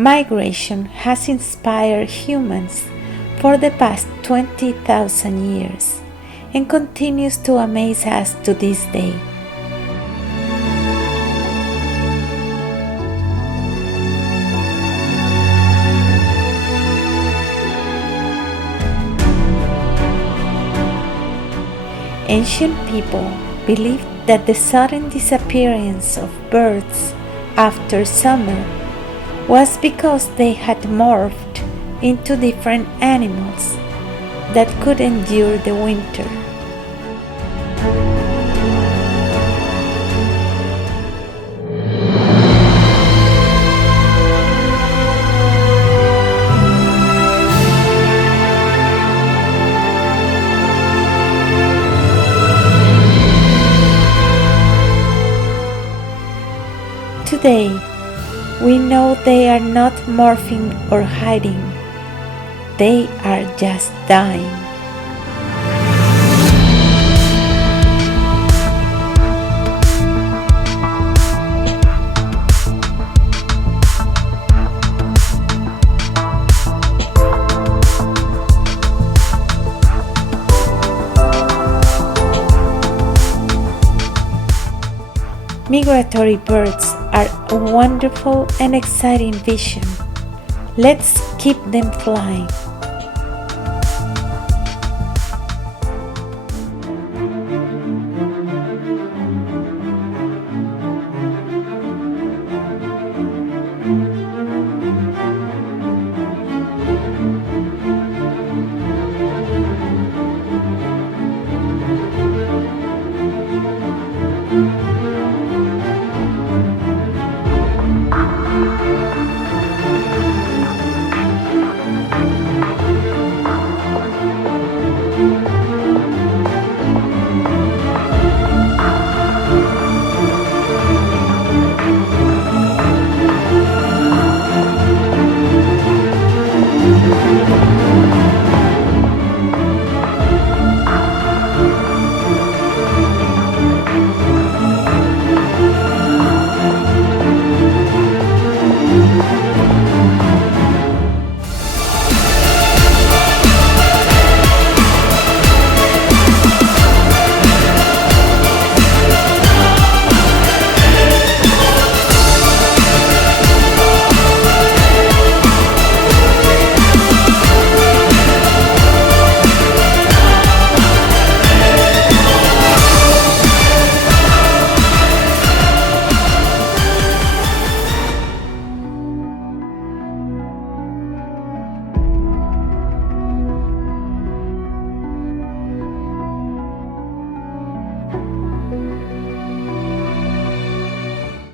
Migration has inspired humans for the past 20,000 years and continues to amaze us to this day. Ancient people believed that the sudden disappearance of birds after summer was because they had morphed into different animals that could endure the winter. Today, we know they are not morphing or hiding. They are just dying. Migratory birds are a wonderful and exciting vision. Let's keep them flying.